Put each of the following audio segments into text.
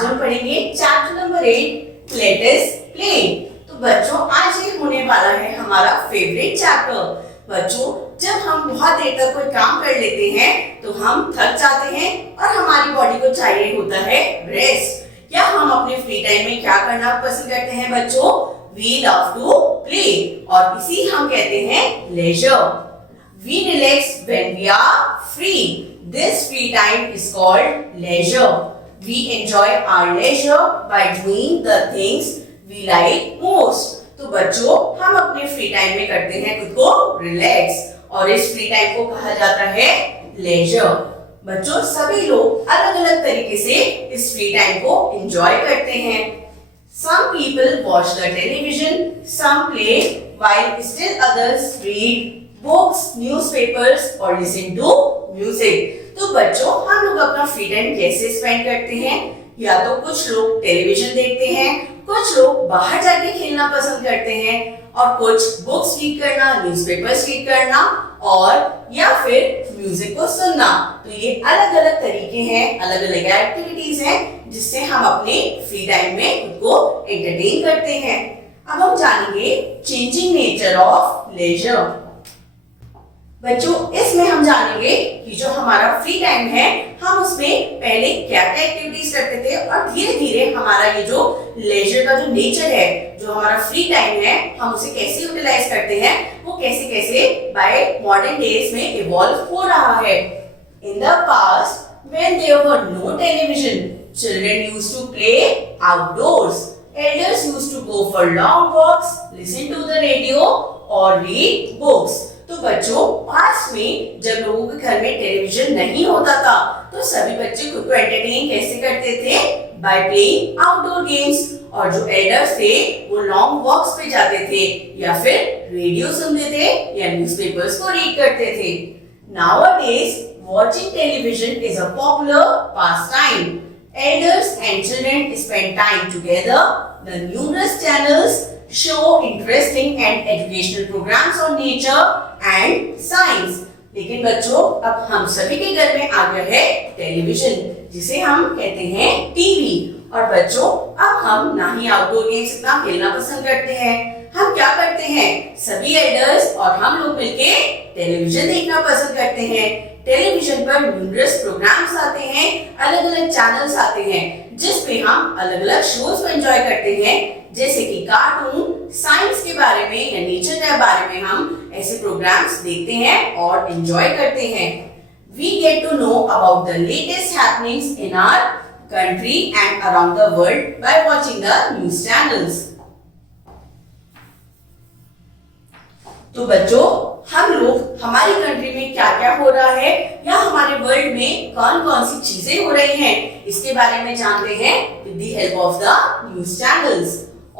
आज हम पढ़ेंगे chapter number 8 let us play. तो बच्चों आज ये होने वाला है हमारा फेवरेट चैप्टर। बच्चों जब हम बहुत देर तक कोई काम कर लेते हैं तो हम थक जाते हैं और हमारी बॉडी को चाहिए होता है रेस्ट। या हम अपने फ्री टाइम में क्या करना पसंद करते हैं बच्चों? We love to play और इसी हम कहते हैं leisure. We relax when we are free. This free time is called leisure. We enjoy our leisure by doing the things we like most. तो बच्चों हम अपने फ्री टाइम में करते हैं खुद को रिलैक्स और इस फ्री टाइम को कहा जाता है लेजर। बच्चों सभी लोग अलग अलग तरीके से इस फ्री टाइम को एंजॉय करते हैं। Some people watch the television, some play, while still others read books, newspapers or listen to music. तो बच्चों हम लोग अपना फ्री टाइम कैसे स्पेंड करते हैं? या तो कुछ लोग टेलीविजन देखते हैं, कुछ लोग बाहर जाके खेलना पसंद करते हैं और कुछ बुक्स रीड करना, न्यूज़पेपर्स रीड करना और या फिर म्यूजिक को सुनना। तो ये अलग अलग तरीके हैं, अलग अलग एक्टिविटीज हैं जिससे हम अपने फ्री टाइम में खुद को एंटरटेन करते हैं। अब हम जानेंगे चेंजिंग नेचर ऑफ लेजर। बच्चों इसमें हम जानेंगे कि जो हमारा फ्री टाइम है हम उसमें पहले क्या क्या एक्टिविटीज करते थे और धीरे धीरे हमारा ये जो लेजर का जो नेचर है, जो हमारा फ्री टाइम है, हम उसे कैसे यूटिलाइज करते हैं, वो कैसे कैसे बाय मॉडर्न डेज में इवॉल्व हो रहा है। In the past when there were no television, children used to play outdoors, elders used to go for long walks, listen to the radio और रीड बुक्स। तो बच्चों पास्ट में जब लोगों के घर में टेलीविजन नहीं होता था तो सभी बच्चे खुद को एंटरटेन कैसे करते थे? By playing outdoor games. और जो एल्डर्स थे वो लॉन्ग वॉक्स पे जाते थे या फिर रेडियो सुनते थे या न्यूज़पेपर्स को रीड करते थे। Nowadays, watching television is a popular pastime. Elders and children spend time together. The numerous channels show interesting and educational programs on nature and science. लेकिन बच्चों अब हम सभी के घर में आ गया है टेलीविजन जिसे हम कहते हैं टीवी। और बच्चों अब हम ना ही आउटडोर गेम्स इतना खेलना पसंद करते हैं, हम क्या करते हैं? सभी एल्डर्स और हम लोग मिलके टेलीविजन देखना पसंद करते हैं। टेलीविजन पर न्यूमरस प्रोग्राम्स आते हैं, अलग अलग चैनल्स आते हैं जिसपे हम अलग अलग शोज को एंजॉय करते हैं, जैसे कि कार्टून, साइंस के बारे में या नेचर के बारे में हम ऐसे प्रोग्राम्स देखते हैं और एंजॉय करते हैं। We get to know about the latest happenings in our country and around the world by watching the news channels. तो बच्चों हम लोग हमारी कंट्री में क्या क्या हो रहा है या हमारे वर्ल्ड में कौन कौन सी चीजें हो रही हैं इसके बारे में जानते हैं with the help of the news channels.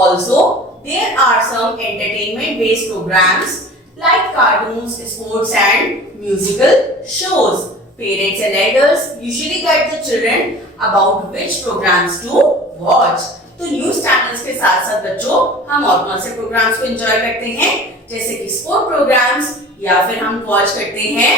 Also, there are some entertainment based programs like cartoons, sports and musical shows. Parents and elders usually guide the children about which programs to watch. तो news channels के साथ साथ बच्चों हम और कौन से programmes को एंजॉय करते हैं, जैसे कि स्पोर्ट प्रोग्राम्स या फिर हम वॉच करते हैं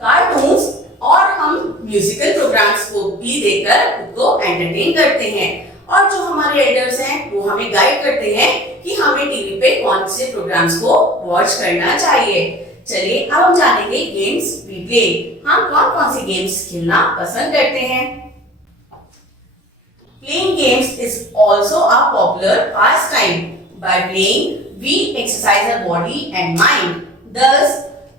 कार्टून्स और हम म्यूजिकल प्रोग्राम्स को भी देखकर खुद को एंटरटेन करते हैं। और जो हमारे एल्डर्स हैं वो हमें गाइड करते हैं कि हमें टीवी पे कौन से प्रोग्राम्स को वॉच करना चाहिए। चलिए अब हम जानेंगे गेम्स वी प्ले। हम कौन कौन से गेम्स खेलना पसंद करते हैं। Playing games is also a popular pastime. By playing, we exercise our body and mind. Thus,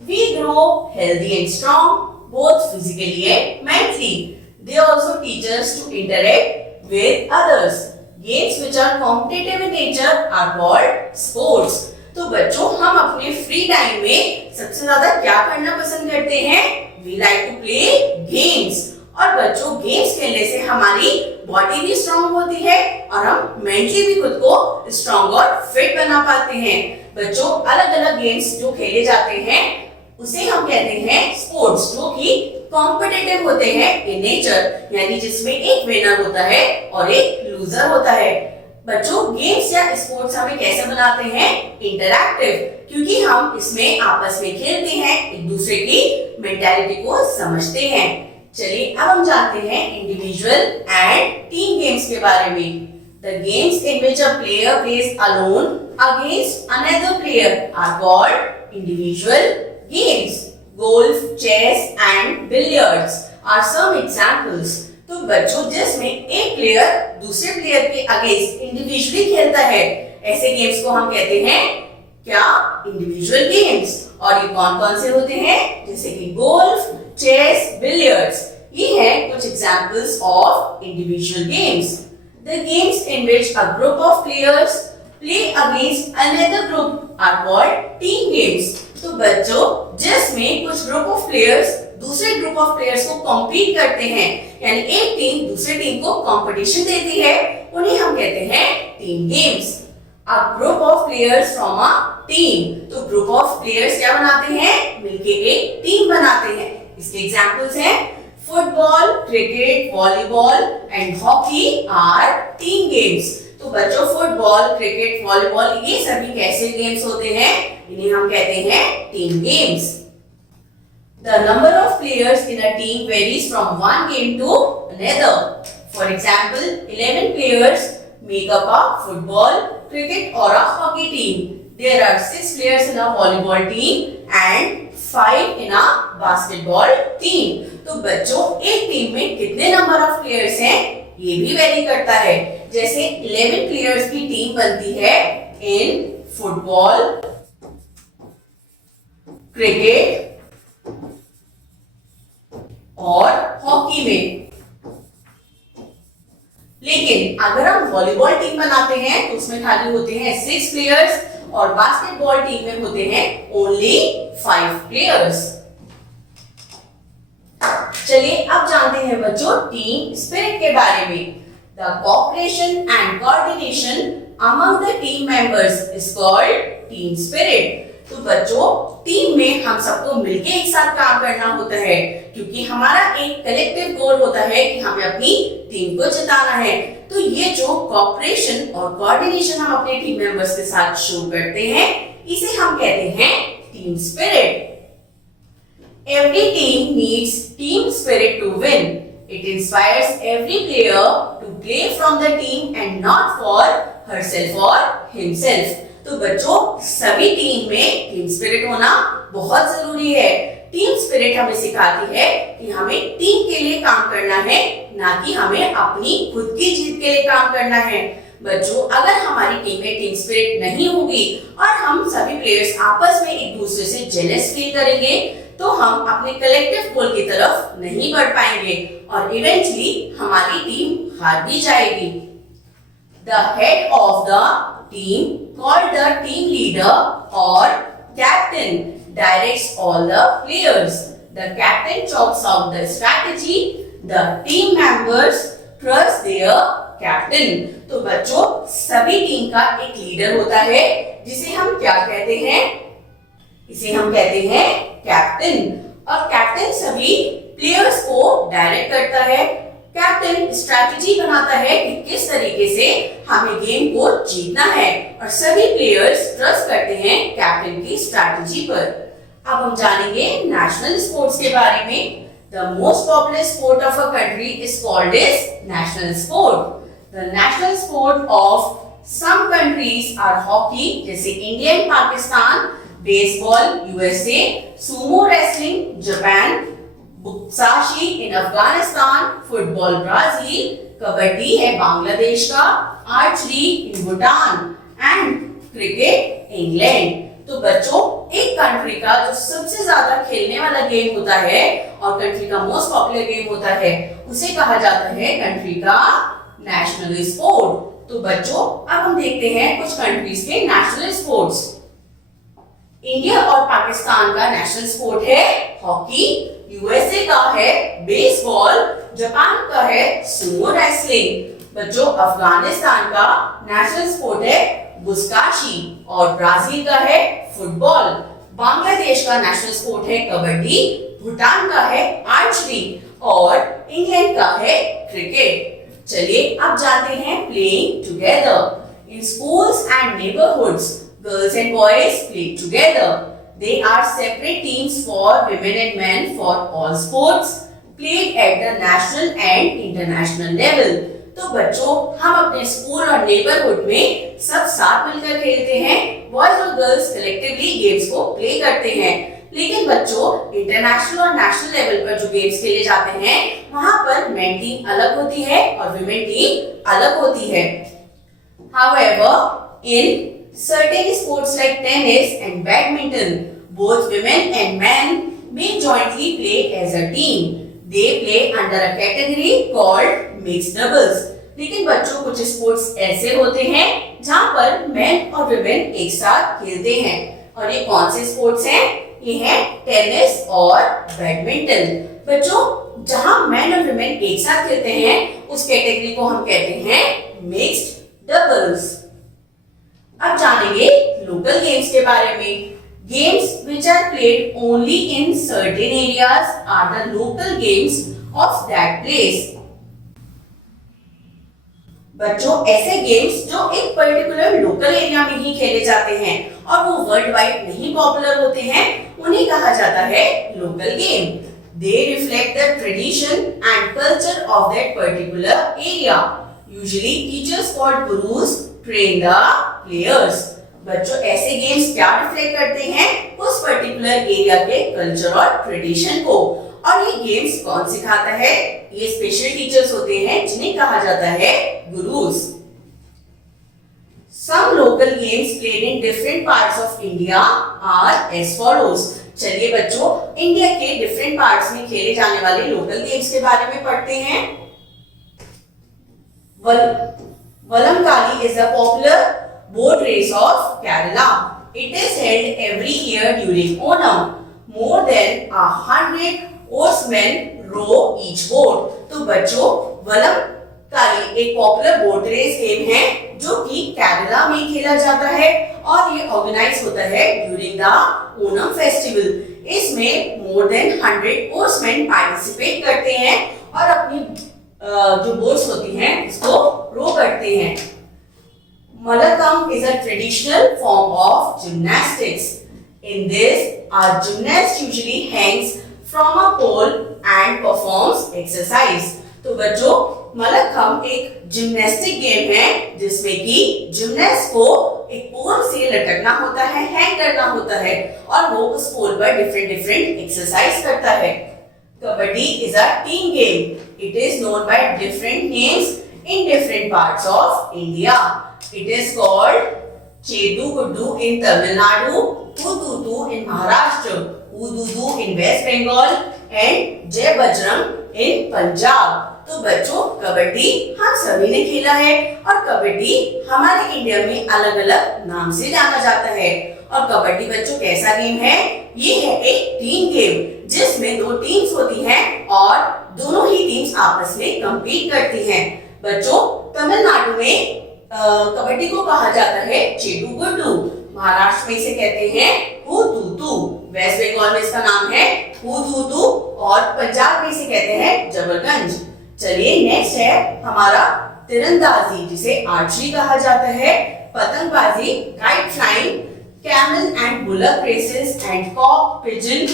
we grow healthy and strong, both physically and mentally. They also teach us to interact with others. Games which are competitive in nature are called sports. तो बच्चों हम अपने free time में सबसे ज्यादा क्या करना पसंद करते हैं? We like to play games. और बच्चों गेम्स खेलने से हमारी बॉडी भी स्ट्रांग होती है और हम मेंटली भी खुद को स्ट्रांग और फिट बना पाते हैं। बच्चों अलग अलग गेम्स जो खेले जाते हैं उसे हम कहते हैं स्पोर्ट्स, जो कि कॉम्पिटिटिव होते हैं इन नेचर, यानी जिसमें एक विनर होता है और एक लूजर होता है। बच्चों गेम्स या स्पोर्ट्स हमें कैसे बनाते हैं? इंटरैक्टिव, क्योंकि हम इसमें आपस में खेलते हैं, एक दूसरे की मेंटालिटी को समझते हैं। चलिए अब हम जानते हैं इंडिविजुअल एंड टीम गेम्स के बारे में। The games in which a player plays alone against another player are called individual games. Golf, chess and billiards are some examples. तो बच्चों जिसमें एक प्लेयर दूसरे प्लेयर के अगेंस्ट इंडिविजुअली खेलता है, ऐसे गेम्स को हम कहते हैं क्या? Individual games. और ये कौन कौन से होते हैं? जैसे कि गोल्फ, चेस, बिलियर्ड्स। ये हैं कुछ examples of individual games. The games in which a group of players play against another group are called team games. तो बच्चों जिसमें कुछ ग्रुप ऑफ प्लेयर्स दूसरे ग्रुप ऑफ प्लेयर्स को कॉम्पीट करते हैं, यानी एक टीम दूसरे टीम को कंपटीशन देती है, उन्हें हम कहते हैं team games. A group of players from a team, तो ग्रुप ऑफ प्लेयर्स क्या बनाते हैं? मिलके एक टीम बनाते हैं। इसके एग्जांपल्स हैं football, cricket, volleyball and hockey are team games. तो बच्चों फुटबॉल, क्रिकेट, वॉलीबॉल ये सभी कैसे गेम्स होते हैं? इन्हें हम कहते हैं team games. The number of players in a team varies from one game to another. For example, 11 players make up a football, cricket or a hockey team. There are 6 players in a volleyball team and 5 in a basketball team. तो बच्चों एक team में कितने number of players हैं ये भी very करता है। जैसे 11 प्लेयर्स की टीम बनती है इन फुटबॉल, क्रिकेट और हॉकी में। लेकिन अगर हम वॉलीबॉल टीम बनाते हैं तो उसमें खाली होते हैं 6 प्लेयर्स और बास्केटबॉल टीम में होते हैं ओनली 5 प्लेयर्स। चलिए अब जानते हैं बच्चों टीम स्पिरिट के बारे में। The cooperation and coordination among the team members is called team spirit. तो बच्चों टीम में हम सबको मिलके एक साथ काम करना होता है, क्योंकि हमारा एक कलेक्टिव गोल होता है कि हमें अपनी टीम को जिताना है। तो ये जो कोऑपरेशन और कोऑर्डिनेशन हम अपने टीम मेंबर्स के साथ शो करते हैं, इसे हम कहते हैं team spirit. Every team needs team spirit to win. It inspires every player to play from the team and not for herself or himself. तो बच्चों सभी टीम में टीम स्पिरिट होना बहुत जरूरी है। टीम स्पिरिट हमें सिखाती है कि हमें टीम के लिए काम करना है, ना कि हमें अपनी खुद की जीत के लिए काम करना है। बच्चों अगर हमारी टीम में टीम स्पिरिट नहीं होगी और हम सभी प्लेयर्स आपस में एक दूसरे से जेलस फील करेंगे, तो हम अपने कलेक्टिव गोल की तरफ नहीं बढ़ पाएंगे और इवेंचुअली हमारी टीम हार भी जाएगी। The head of the team, called the team leader or captain, directs all the players. The captain chalks out the strategy. The team members trust their captain. तो बच्चों सभी टीम का एक लीडर होता है जिसे हम क्या कहते हैं? इसे हम कहते हैं कैप्टन। और कैप्टन सभी प्लेयर्स को डायरेक्ट करता है। कैप्टन स्ट्रैटेजी बनाता है कि किस तरीके से हमें गेम को जीतना है और सभी प्लेयर्स ट्रस्ट करते हैं कैप्टन की स्ट्रैटेजी पर। अब हम जानेंगे नेशनल स्पोर्ट्स के बारे में। The most popular sport of a country is called as national sport. The national sport of some countries are hockey, जैसे India and Pakistan, baseball USA, sumo wrestling Japan, buzkashi in Afghanistan, football Brazil, kabaddi है बांग्लादेश का, archery in Bhutan and cricket England. तो बच्चों एक country का जो सबसे ज्यादा खेलने वाला गेम होता है और कंट्री का मोस्ट पॉपुलर गेम होता है, उसे कहा जाता है कंट्री का नेशनल स्पोर्ट। तो बच्चों अब हम देखते हैं कुछ कंट्रीज के नेशनल स्पोर्ट्स। इंडिया और पाकिस्तान का नेशनल स्पोर्ट है हॉकी, यूएसए का है बेसबॉल, जापान का है सुमो रेसलिंग। बच्चों अफगानिस्तान का नेशनल स्पोर्ट है बुस्काशी और ब्राजील का है फुटबॉल। बांग्लादेश का नेशनल स्पोर्ट है कबड्डी, भूटान का है आर्चरी और इंग्लैंड का है क्रिकेट। चलिए अब जानते हैं playing together. In schools and neighbourhoods girls and boys play together. They are separate teams for women and men for all sports. played at the national and international level। तो बच्चों हम अपने स्कूल और neighbourhood में सब साथ मिलकर खेलते हैं। बॉयज और गर्ल्स कलेक्टिवली गेम्स को प्ले करते हैं। लेकिन बच्चों इंटरनेशनल और नेशनल लेवल पर जो गेम्स खेले जाते हैं वहां पर मेन टीम अलग होती है और विमेन टीम अलग होती है। However, in certain sports like tennis and badminton, both women and men may jointly play as a team. They play under a category called mixed doubles। लेकिन बच्चों कुछ स्पोर्ट्स ऐसे होते हैं जहां पर मेन और विमेन एक साथ खेलते हैं। और ये कौन से स्पोर्ट्स हैं? ये है टेनिस और बैडमिंटन। बच्चों जहां मेन और विमेन एक साथ खेलते हैं उस कैटेगरी को हम कहते हैं मिक्स्ड डबल्स। अब जानेंगे लोकल गेम्स के बारे में। Games which are played only in certain areas are the local games of that place। बच्चों ऐसे गेम्स जो एक पर्टिकुलर लोकल एरिया में ही खेले जाते हैं और वो वर्ल्ड वाइड नहीं पॉपुलर होते हैं उन्हें कहा जाता है local game. They reflect the tradition and culture of that particular area। Usually teachers called gurus train the players। बच्चों ऐसे गेम्स क्या रिफ्लेक्ट करते हैं? उस पर्टिकुलर एरिया के कल्चर और ट्रेडिशन को। और ये गेम्स कौन सिखाता है? ये स्पेशल टीचर्स होते हैं जिन्हें कहा जाता है gurus. Some local games played in different parts of India are as follows। चलिए बच्चों इंडिया के डिफरेंट पार्ट्स में खेले जाने वाले लोकल गेम्स के बारे में पढ़ते हैं। Valamkali is a popular boat race of Kerala। It is held every year during Onam। More than 100 oarsmen row each boat। तो बच्चों वलमकाली एक पॉपुलर बोट रेस गेम है जो कि केरला में खेला जाता है और ये ऑर्गेनाइज होता है ड्यूरिंग द ओनम फेस्टिवल। इसमें मोर देन 100 ओर्समैन पार्टिसिपेट करते हैं और अपनी जो बोट्स होती हैं उसको रो करते हैं। Malakam is a traditional form of gymnastics। In this, a gymnast usually hangs from a pole and performs exercise। तो बच्चों मलखम एक जिम्नास्टिक गेम है जिसमें कि जिम्नास्ट को एक पोल से लटकना होता है, हैंग करना होता है और वो उस पोल पर डिफरेंट एक्सरसाइज करता है। Kabaddi is a team game. It is known by different names in different parts of India। It is called Chetu Guddu in Tamil Nadu, Hududu in Maharashtra, Hududu in West Bengal and Jai Bajrang in Punjab। तो बच्चों कबड्डी हम सभी ने खेला है और कबड्डी हमारे India में अलग अलग नाम से जाना जाता है। और कबड्डी बच्चों कैसा गेम है? ये है एक टीम गेम जिसमें दो टीम्स होती हैं और दोनों ही टीम्स आपस में कंपीट करती हैं। बच्चों तमिलनाडु में कबड्डी को कहा जाता है चेटू गुड्डू। महाराष्ट्र में इसे कहते हैं हुदुदू। वेस्ट बंगाल में इसका नाम है हुदुदू और पंजाब में इसे कहते हैं जबरगंज। चलिए नेक्स्ट है हमारा तीरंदाजी जिसे आर्चरी कहा जाता है, पतंगबाजी, kite flying, camel and bullock races and cock, pigeon,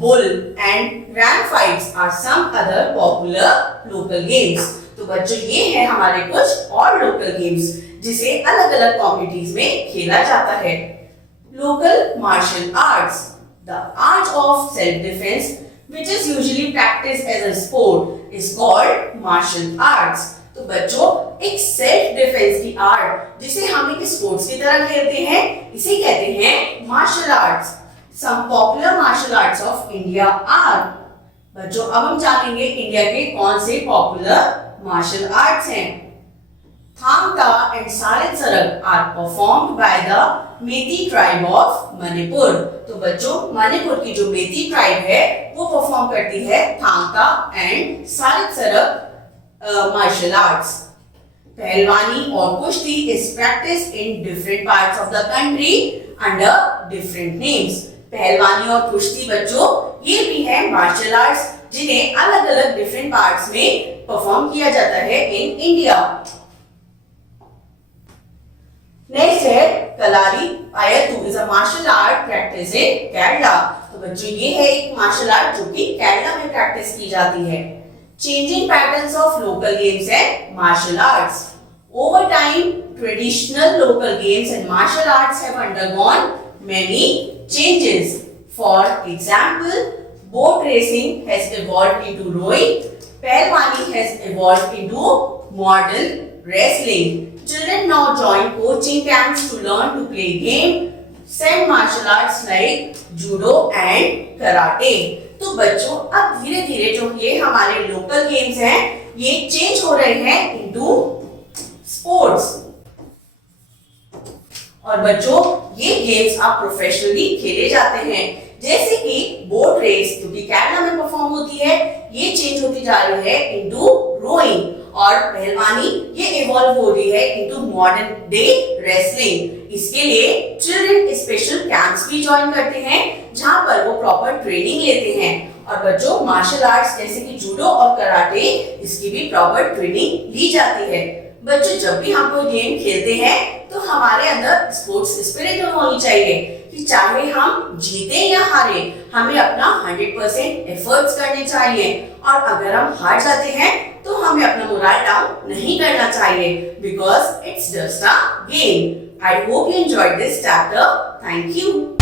bull and ram fights are some other popular local games. तो बच्चों ये है हमारे कुछ और लोकल गेम्स जिसे अलग अलग कम्युनिटीज में खेला जाता है। Local martial arts, the art of self defence which is usually practiced as a sport is called martial arts। तो बच्चों एक सेल्फ डिफेंस की आर्ट जिसे हम एक स्पोर्ट्स की तरह खेलते हैं इसे कहते हैं martial arts. Some popular martial arts of India are. बच्चों अब हम जानेंगे इंडिया के कौन से पॉपुलर मार्शल आर्ट्स हैं। थांग ता and Sarit Sarak are performed by the Meitei tribe of Manipur. तो बच्चों मणिपुर की जो मेती ट्राइब है वो परफॉर्म करती है थांग ता एंड सारित सरग मार्शल आर्ट्स। पहलवानी और कुश्ती is practised in different parts of the country under different names. पहलवानी और कुश्ती बच्चों ये भी है मार्शल आर्ट्स जिन्हें अलग अलग डिफरेंट पार्ट्स में परफॉर्म किया जाता है इन इंडिया। नेक्स्ट है Kalaripayattu is a martial art practice in Kerala. तो तो बच्चों ये है एक मार्शल आर्ट जो कि केरला में प्रैक्टिस की जाती है। Changing patterns of local games and martial arts. Over time, traditional local games and martial arts have undergone many changes. For example, boat racing has evolved into rowing. Pehlwani has evolved into modern wrestling. Children now join coaching camps to learn to play games. Some martial arts like judo and karate. तो बच्चों अब धीरे धीरे जो ये हमारे local games हैं ये चेंज हो रहे हैं इनटू स्पोर्ट्स। और बच्चों ये गेम्स अब प्रोफेशनली खेले जाते हैं, जैसे कि बोट रेस जो कि केरला में परफॉर्म होती है ये चेंज होती जा रही है इनटू रोइंग, और पहलवानी ये इवॉल्व हो रही है इनटू मॉडर्न डे रेसलिंग। इसके लिए चिल्ड्रन स्पेशल कैंप्स भी ज्वाइन करते हैं जहां पर वो प्रॉपर ट्रेनिंग लेते हैं। और बच्चों मार्शल आर्ट्स जैसे कि जूडो और कराटे इसकी भी प्रॉपर ट्रेनिंग ली जाती है। बच्चों जब भी हम कोई गेम खेलते हैं तो हमारे अंदर स्पोर्ट्स स्पिरिट होनी चाहिए कि चाहे हम जीते या हारे हमें अपना 100% एफर्ट्स करने चाहिए, और अगर हम हार जाते हैं तो हमें अपना मोरल डाउन नहीं करना चाहिए, because it's just a game. I hope you enjoyed this chapter. Thank you.